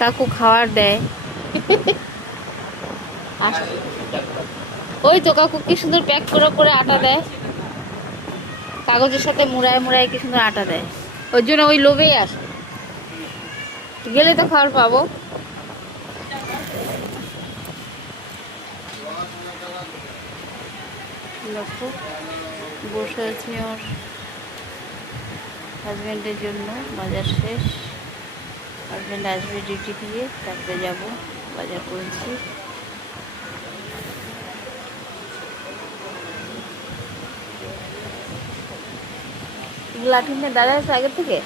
কাকু খাবার দেয়। ওই তো কাকু কি সুন্দর প্যাক করে করে আটা দেয়, কাগজের সাথে মুড়ায় মুড়ায় কি সুন্দর আটা দেয়। ওই জন্য ওই লোভেই আসে, গেলে তো খাবার পাবো। দেখো বসে আছি ওর হাজব্যান্ডের জন্য, বাজার শেষ, হাজব্যান্ড আসবে ডিউটি দিয়ে, তারপরে যাব, বাজার করেছি। লাঠি নিয়ে দাঁড়া আছে আগে থেকে,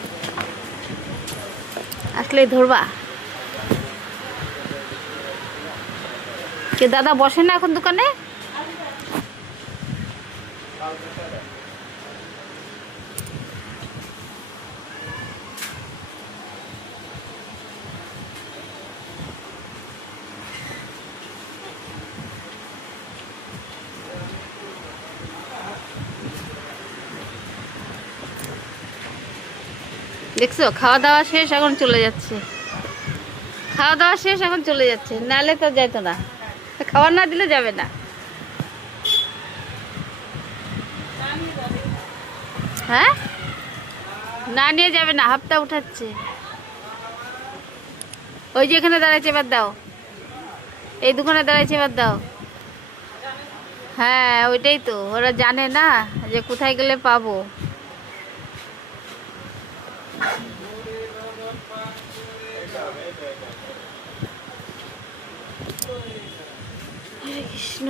আসলেই ধরবা। কে দাদা বসে না এখন দোকানে? দেখছো খাওয়া দাওয়া শেষ, এখন চলে যাচ্ছে। খাওয়া দাওয়া শেষ, এখন চলে যাচ্ছে, নাহলে তো যাইতো না, খাবার না দিলে যাবে না। হ্যাঁ, না নিয়ে যাবে না, হাফটা উঠাচ্ছে। ওই যে এখানে দাঁড়াইছে, এবার দাও, এই দোকানে দাঁড়াইছে, এবার দাও। হ্যাঁ ওইটাই তো, ওরা জানে না যে কোথায় গেলে পাবো। হরে কৃষ্ণ।